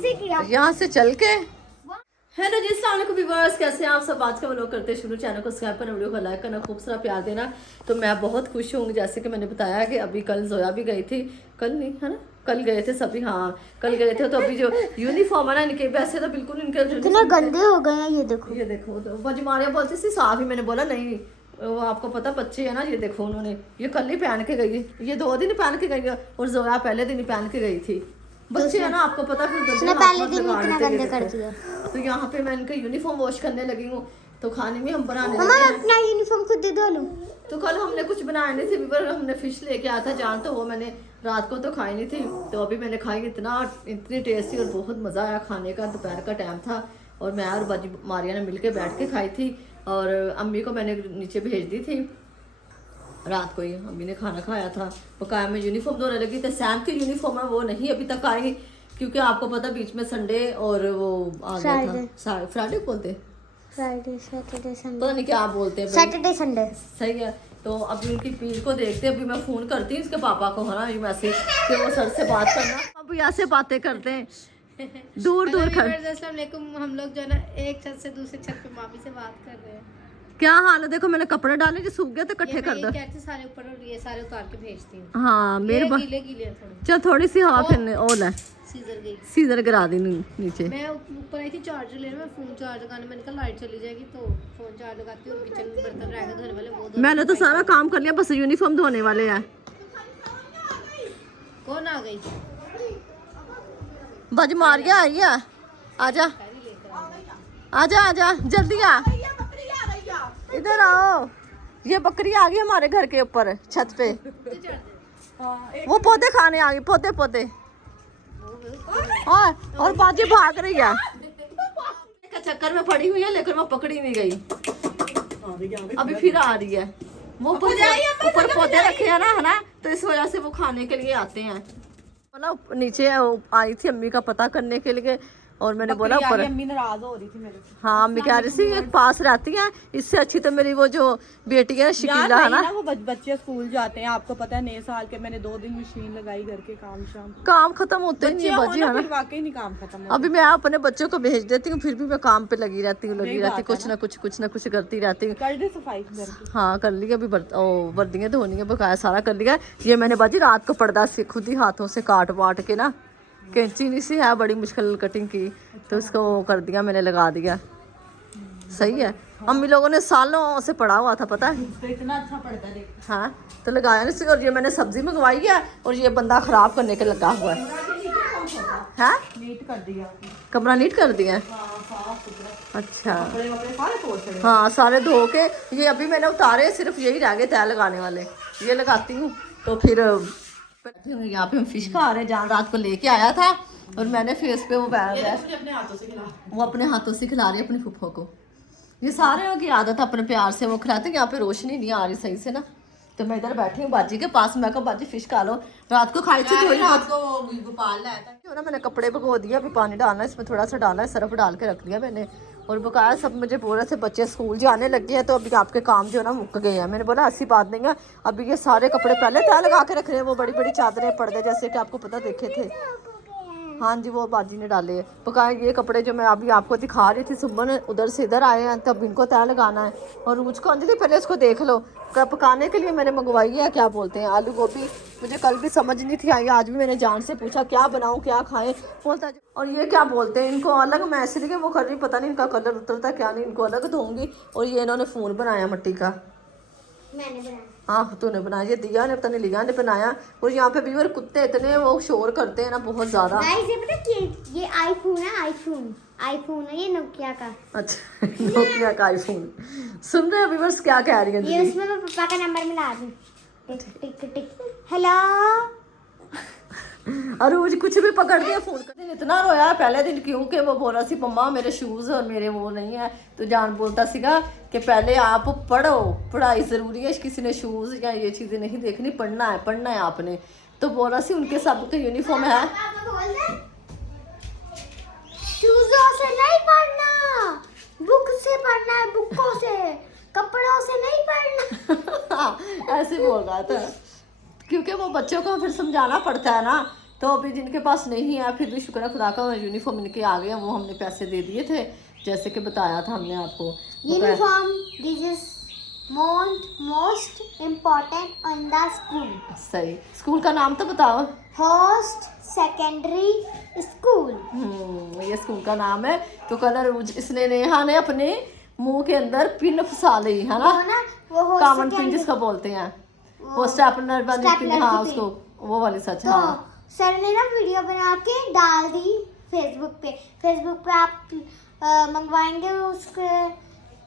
ऐसे किया यहाँ से चल के। हेलो जी, अस्सलाम वालेकुम व्यूअर्स, कैसे हैं आप सब। आज का व्लॉग करते शुरू। चैनल को सब्सक्राइब करना, वीडियो को लाइक करना, खूब सारा प्यार देना। तो मैं बहुत खुश हूँ, जैसे कि मैंने बताया कि अभी कल जोया भी गई थी, कल नहीं है ना, कल गए थे सभी, हाँ कल गए थे। तो अभी जो यूनिफॉर्म है ना इनके, वैसे तो बिल्कुल इनके इतने गंदे हो गए हैं, ये देखो तो बजमारिया बोलती थी साफ ही, मैंने बोला नहीं वो आपको पता बच्चे है ना, ये देखो उन्होंने ये कल ही पहन के गई, ये 2 दिन पहन के गई और जोया पहले दिन ही पहन के गई थी। बच्चे है ना, आपको पता, फिर पहले दिन इतना गंदे कर दिया। तो यहाँ पे मैं इनका यूनिफॉर्म वॉश करने लगी हूँ, तो खाने में हम बनाने मम्मा लगे मैं हैं। अपना यूनिफॉर्म खुद दे दो। तो कल हमने कुछ बनाए नहीं थे, पर हमने फिश लेके आया था जान, तो वो मैंने रात को तो खाई नहीं थी, तो अभी मैंने खाई। इतनी टेस्टी और बहुत मज़ा आया खाने का। दोपहर का टाइम था और मैं और बाजी मारिया ने मिलके बैठ के खाई थी, और अम्मी को मैंने नीचे भेज दी थी रात को ही। अम्मी ने खाना खाया था, पकाया। मैं यूनिफॉर्म धोने लगी थी। सैम की यूनिफॉर्म है वो नहीं अभी तक आई, क्योंकि आपको पता बीच में संडे और वो आ गया था, फ्राइडे बोलते, फ्राइडे सैटरडे संडे, पता नहीं क्या बोलते हैं, सैटरडे संडे सही है। तो अभी उनकी पीर को देखते, अभी मैं फोन करती हूँ इसके पापा को, है ना, ये मैसेज कि वो सर से बात करना। अभी ऐसे बातें करते हैं दूर दूर खड़े। अस्सलाम वालेकुम। हम लोग जो है ना एक छत से दूसरे छत पे मामी से बात कर रहे हैं। क्या हाल है, देखो मैंने कपड़े डाले जो सूख गए तो इकट्ठे कर दो। कहते सारे ऊपर और ये सारे उतार के भेजती हूँ। हाँ मेरे गीले गीले हैं थोड़े। चल थोड़ी सी हवा फिरने ओल है, सीजर गई। सीजर गिरा दी नीचे। मैं ऊपर आई थी चार्जर लेने, मैं फोन चार्ज लगाने, मैंने कहा लाइट चली जाएगी तो फोन चार्ज लगाती हूँ। किचन में बर्तन रह गए धोने वाले, वो धो। मैंने तो सारा काम कर लिया, बस यूनिफॉर्म धोने वाले हैं। कौन आ गई? बज मारिया आई है, आजा आजा आजा जल्दी आ, इधर आओ। ये बकरी आ गई हमारे घर के ऊपर छत पे, वो पौधे खाने आ गई, पौधे पौधे। और बाजी भाग रही है, चक्कर में पड़ी हुई है, लेकिन वो पकड़ी नहीं गई। अभी फिर आ रही है। वो ऊपर पौधे रखे हैं ना, है ना, तो इस वजह से वो खाने के लिए आते हैं। बोला नीचे आई थी अम्मी का पता करने के लिए, और मैंने बोला ऊपर। अम्मी नाराज हो रही थी मेरे से। हाँ अम्मी कह रही थी पास रहती है, इससे अच्छी तो मेरी वो जो बेटी है शकीला है ना। वो बच्चे स्कूल जाते हैं, आपको पता है नए साल के मैंने 2 दिन मशीन लगाई घर के काम शाम। काम खत्म होते नहीं है बाजी, है ना, वाकई नहीं काम खत्म होता। अभी मैं अपने बच्चों को भेज देती हूँ, फिर भी मैं काम पे लगी रहती हूँ, कुछ ना कुछ करती रहती हूँ। कर दे सफाई घर की। हाँ कर लिया, अभी वर्दियाँ धोनी है, बकाया सारा कर लिया। ये मैंने बाजी रात को पर्दा से खुद ही हाथों से काट वाट के ना, कैंची नहीं सी है, बड़ी मुश्किल कटिंग की, तो इसको वो कर दिया मैंने, लगा दिया। सही है, अम्मी लोगों ने सालों से पड़ा हुआ था, पता है, तो इतना अच्छा पड़ता है। हाँ तो लगाया नहीं। और ये मैंने सब्जी मंगवाई है, और ये बंदा खराब करने के लगा हुआ है। हाँ नीट कर दिया, कमरा नीट कर दिया है। अच्छा हाँ सारे धो के, ये अभी मैंने उतारे, सिर्फ यही रह गए तय लगाने वाले, ये लगाती हूँ। तो फिर यहाँ पे हम फिश खा रहे हैं, जहाँ रात को लेके आया था, और मैंने फेस पे वो अपने हाथों से खिला, वो अपने हाथों से खिला रही है अपनी फुफ्फो को। ये सारे की आदत अपने प्यार से वो खिलाते हैं। यहाँ पे रोशनी नहीं आ रही सही से ना, तो मैं इधर बैठी हूँ बाजी के पास। मैं कहा बाजी फिश खा लो, रात को खाई थी थोड़ी बहुत। गोपाल लाया था। क्यों ना मैंने कपड़े भिगो दिए, अभी पानी डालना है इसमें, थोड़ा सा डालना है, सर्फ डाल के रख दिया मैंने। और बकाया सब मुझे बोल रहे थे बच्चे स्कूल जाने लगे हैं, तो अभी आपके काम जो है ना मुक गए हैं। मैंने बोला ऐसी बात नहीं है, अभी ये सारे कपड़े पहले तय लगा के रख रहे हैं, वो बड़ी बड़ी चादरें पर्दे जैसे कि आपको पता देखे थे। हाँ जी वो बाजी ने डाले हैं। बकाया ये कपड़े जो मैं अभी आपको दिखा रही थी, सुबह ने उधर से इधर आए हैं, तब इनको तय लगाना है। और मुझको अंजलि पहले इसको देख लो, पकाने के लिए मैंने मंगवाई है, क्या बोलते हैं, आलू गोभी। मुझे कल भी समझ नहीं थी आई, आज भी मैंने जान से पूछा क्या बनाऊं क्या खाएं, बोलता। और ये क्या बोलते हैं, इनको अलग मैं इसलिए वो कर रही, पता नहीं इनका कलर उतरता क्या नहीं, इनको अलग धोऊंगी। और ये इन्होंने फोन बनाया मिट्टी का, मैंने बनाया। हाँ तूने बनाया, ये दिया ने पता नहीं लिया ने बनाया। और यहाँ पे व्यूअर कुत्ते इतने वो शोर करते हैं ना बहुत ज्यादा। गाइस ये पता क्या, ये आईफोन है, आईफोन है ये नोकिया का। अच्छा नोकिया का आईफोन। सुन रहे हैं व्यूअर्स क्या कह रही है ये उसमें मैं पापा का नंबर मिला दूं, टिक टिक टिक, हेलो। और मुझे कुछ भी पकड़ दिया फोन कर। इतना रोया पहले दिन, क्योंकि वो बोल रहा सी मम्मा मेरे शूज और मेरे वो नहीं है, तो जान बोलता सीगा कि पहले आप पढ़ो, पढ़ाई ज़रूरी है, किसी ने शूज़ या ये चीज़ें नहीं देखनी, पढ़ना है आपने। तो बोल रहा सी उनके सब के यूनिफॉर्म है, शूज़ों से नहीं पढ़ना, बुक से पढ़ना है, बुकों से, कपड़ों से नहीं पढ़ना। ऐसे बोल रहा था, क्योंकि वो बच्चों को फिर समझाना पड़ता है ना तो अभी जिनके पास नहीं है फिर भी शुक्र है खुदा का, यूनिफॉर्म इनके आ गए, वो हमने पैसे दे दिए थे जैसे कि बताया था हमने आपको। Uniform this is most important in the school. सही, स्कूल का नाम तो बताओ। Host secondary school. ये स्कूल का नाम है। तो कलर इसने नेहा ने अपने मुंह के अंदर पिन फंसा ली है ना, वो कॉमन पिन जिसको बोलते हैं, वो स्टेपलर वाली पिन, हाँ उसको वो वाली सच। तो हाँ सर ने ना वीडियो बना के डाल दी फेसबुक पे आप मंगवाएंगे उसके,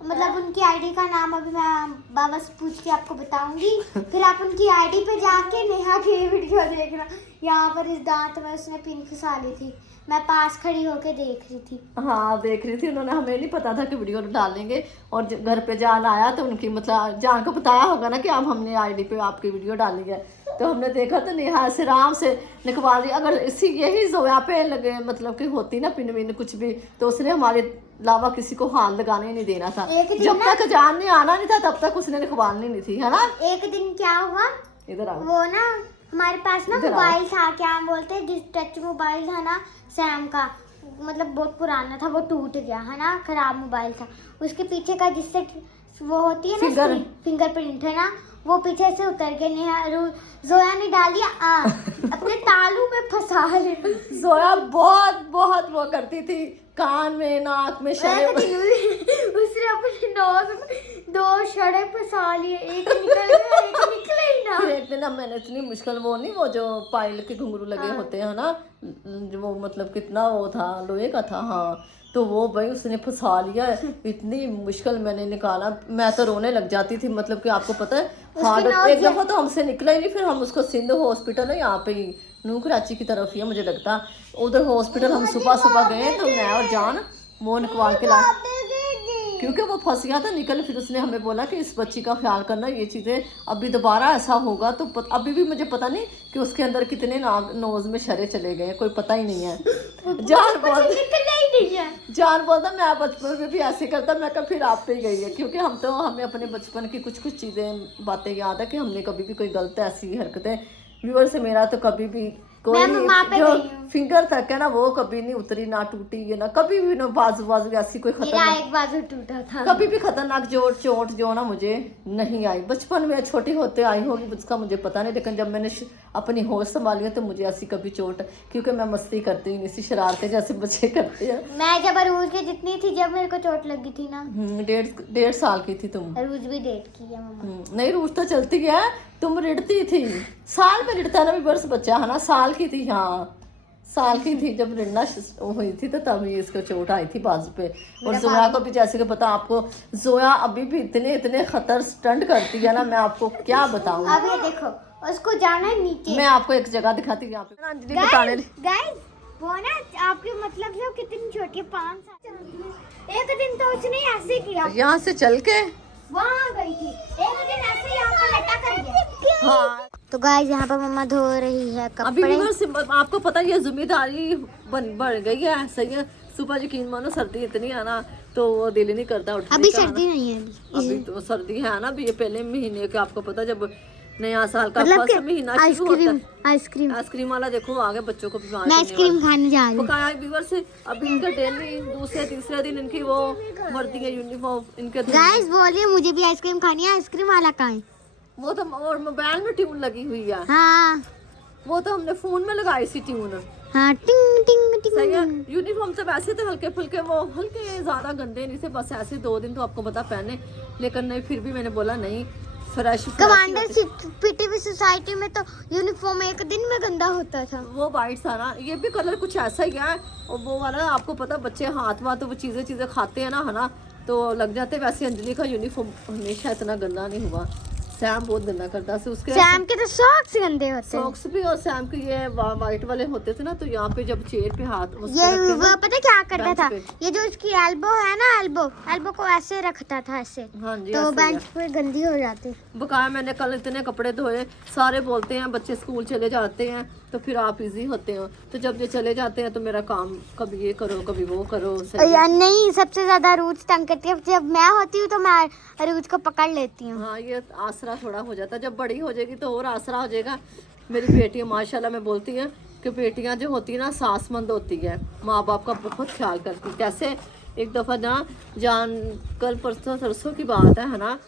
मतलब उनकी आईडी का नाम अभी मैं बाबा से पूछ के आपको बताऊंगी। फिर आप उनकी आईडी पे जाके नेहा की वीडियो देखना। यहाँ पर इस दांत में उसने पिन फंसा ली थी, मैं पास खड़ी होके देख रही थी। हाँ देख रही थी, उन्होंने, हमें नहीं पता था कि वीडियो डालेंगे। और घर पे जान आया तो उनकी मतलब जान को बताया होगा ना कि अब हमने आईडी पे आपकी वीडियो डाली है, तो हमने देखा तो नेहा से आराम से निकलवा दी। अगर इसी यही जोया पे लगे मतलब कि होती ना पिन विन कुछ भी, तो उसने हमारे अलावा किसी को हाथ लगाने नहीं देना था। जब तक जान ने आना नहीं था तब तक उसने निकलवानी नहीं थी, है ना। एक दिन क्या हुआ, इधर आओ, वो ना हमारे पास ना मोबाइल था, क्या बोलते हैं, जिस टच मोबाइल था ना सैम का, मतलब बहुत पुराना था, वो टूट गया है ना, खराब मोबाइल था। उसके पीछे का जिससे वो होती है ना फिंगरप्रिंट है ना, वो पीछे से उतर के जोया ने डाल दिया अपने तालू में फंसा लिया। जोया बहुत वो करती थी, कान में नाक में शरे उसने अपने नोज में 2 शरे फंसा लिए, एक निकले ही ना। फिर एक दिन मैंने इतनी मुश्किल, वो नहीं वो जो पायल के घुंघरू लगे होते हैं ना, वो मतलब कितना वो था, लोहे का था। हाँ तो वो भाई उसने फंसा लिया, इतनी मुश्किल मैंने निकाला, मैं तो रोने लग जाती थी। मतलब कि आपको पता है हार्ड, एक दफ़ा तो हमसे निकला ही नहीं, फिर हम उसको सिंध हॉस्पिटल है यहाँ पे ही न्यू कराची की तरफ ही है मुझे लगता, उधर हॉस्पिटल हम सुबह गए तो मैं और जान वो निकलवा के ला, क्योंकि वो फंस गया था निकल। फिर उसने हमें बोला कि इस बच्ची का ख्याल करना, ये चीज़ें अभी दोबारा ऐसा होगा तो अभी भी मुझे पता नहीं कि उसके अंदर कितने नोज में शरे चले गए, कोई पता ही नहीं है। जान बोलता मैं बचपन में भी ऐसे करता, मैं कहा फिर आप पे ही गई है, क्योंकि हमें अपने बचपन की कुछ चीज़ें बातें याद है कि हमने कभी भी कोई गलत ऐसी हरकतें, व्यूअर से मेरा तो कभी भी कोई जो फिंगर तक है ना वो कभी नहीं उतरी, ना टूटी है ना कभी भी, ना बाजू ऐसी कोई खतरनाक, एक बाजू टूटा था, कभी भी खतरनाक चोट जो ना मुझे नहीं आई। बचपन में छोटी होते आई होगी उसका मुझे पता नहीं, लेकिन जब मैंने अपनी होश संभाली है तो मुझे ऐसी कभी चोट, क्योंकि मैं मस्ती करती ही नहीं सी, शरारतें जैसे बच्चे करते हैं। मैं जब अरूज के जितनी थी जब मेरे को चोट लगी थी ना, 1.5 साल की थी तुम। अरूज भी डेट की है मम्मा। नहीं रूज तो चलती है, तुम रिड़ती थी, साल में रिड़ता ना भी वर्ष बच्चा है ना, साल की थी, हाँ साल की थी जब रिड़ना हुई थी तो तभी इसको चोट आई थी बाजू पे। और जोया को भी जैसे कि पता आपको, जोया अभी भी इतने खतर स्टंट करती है ना, मैं आपको क्या बताऊं। अब ये देखो उसको जाना है नीचे, मैं आपको एक जगह दिखाती हूँ यहाँ पे अंजलि बताने। गाइस वो ना आपके मतलब से कितनी छोटी है, 5 साल। एक दिन तो उसने ऐसे किया, यहाँ से चल के वहाँ गई थी, एक दिन ऐसे यहाँ पर लटक कर गया। हाँ तो गाइस यहाँ पर मम्मा धो रही है अभी कपड़े। आपको पता है ये जिम्मेदारी बढ़ गई है, सही है। सुबह यकीन मानो सर्दी इतनी है ना तो वो दिल ही नहीं करता उठने का। अभी सर्दी नहीं है, अभी तो सर्दी है ना, अभी ये पहले महीने के आपको पता जब नया साल का मतलब फर्स्ट महीना शुरू होता है, आइसक्रीम वाला देखो आगे बच्चों को भी मैं आइसक्रीम खाने जा रही हूँ। पकाया व्यूअर से अभी इनका डेली दूसरे तीसरे दिन इनकी वो वर्दी है यूनिफॉर्म इनके। गाइस बोलिए मुझे भी आइसक्रीम खानी है, आइसक्रीम वाला कहाँ है? वो तो और मोबाइल में ट्यून लगी हुई है, हाँ वो तो हमने फोन में लगाई सी ट्यून। हाँ टिंग टिंग टिंग। सही है। यूनिफॉर्म से वैसे तो हल्के फुल्के वो हल्के ज्यादा गंदे नहीं थे, बस ऐसे 2 दिन तो आपको पता पहने, लेकिन नहीं फिर भी मैंने बोला नहीं फ्रेश। कमांडर पीटीवी सोसाइटी में तो यूनिफॉर्म एक दिन में गंदा होता था। वो वाइट था ना, ये भी कलर कुछ ऐसा ही है। और वो वाला आपको पता बच्चे हाथ वाथ वो चीजें खाते हैं ना, है ना, तो लग जाते। वैसे अंजलि का यूनिफॉर्म हमेशा इतना गंदा नहीं हुआ, सैम बहुत गंदा करता है उसके। सैम के तो सॉक्स गंदे होते हैं। सॉक्स भी, और सैम के ये वाइट वाले होते थे ना, तो यहाँ पे जब चेयर पे हाथ ये वो पता क्या करता था, ये जो इसकी एल्बो है ना, एल्बो को ऐसे रखता था ऐसे, हाँ जी, तो बेंच पे गंदी हो जाती। बकाया मैंने कल इतने कपड़े धोए, सारे बोलते हैं बच्चे स्कूल चले जाते हैं तो फिर आप इजी होते हो, तो जब ये चले जाते हैं तो मेरा काम कभी ये करो कभी वो करो। यार नहीं, सबसे ज्यादा रूज तंग करती है, जब मैं होती हूँ तो मैं रूज को पकड़ लेती हूँ। हाँ ये आसरा थोड़ा हो जाता है, जब बड़ी हो जाएगी तो और आसरा हो जाएगा। मेरी बेटी माशाल्लाह में बोलती है कि बेटियां जो होती है ना सासमंद होती है, माँ बाप का बहुत ख्याल करती है। कैसे एक दफ़ा ना जान कल परसों सरसों की बात है ना,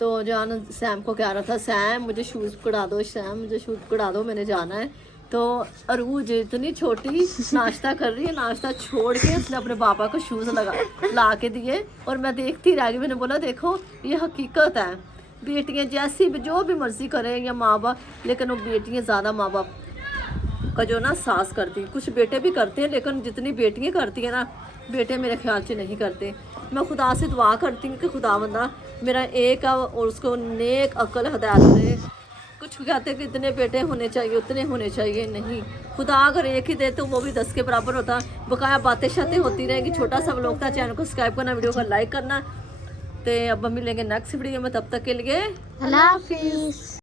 तो जान सैम को कह रहा था सैम मुझे शूज़ पकड़ा दो, सैम मुझे शूज़ पकड़ा दो, मैंने जाना है। तो अरूज इतनी छोटी नाश्ता कर रही है, नाश्ता छोड़ के उसने अपने पापा को शूज़ ला के दिए और मैं देखती रह गई। मैंने बोला देखो ये हकीकत है, बेटियां जैसी भी जो भी मर्जी करें या माँ बाप, लेकिन वो बेटियां ज़्यादा माँ बाप का जो ना सास करती। कुछ बेटे भी करते हैं लेकिन जितनी बेटियां करती हैं ना बेटे मेरे ख्याल से नहीं करते। मैं खुदा से दुआ करती हूँ कि खुदा बंदा मेरा एक और उसको नेक अक्ल हदायत दे। कुछ कहते हैं कि इतने बेटे होने चाहिए उतने होने चाहिए, नहीं, खुदा अगर एक ही दे तो वो भी 10 के बराबर होता। बकाया बातें शातें होती रहेंगी। छोटा सा व्लॉग था, चैनल को सब्सक्राइब करना, वीडियो को लाइक करना। तो अब हम मिलेंगे नेक्स्ट वीडियो में, तब तक के लिए अल्लाह हाफिज़।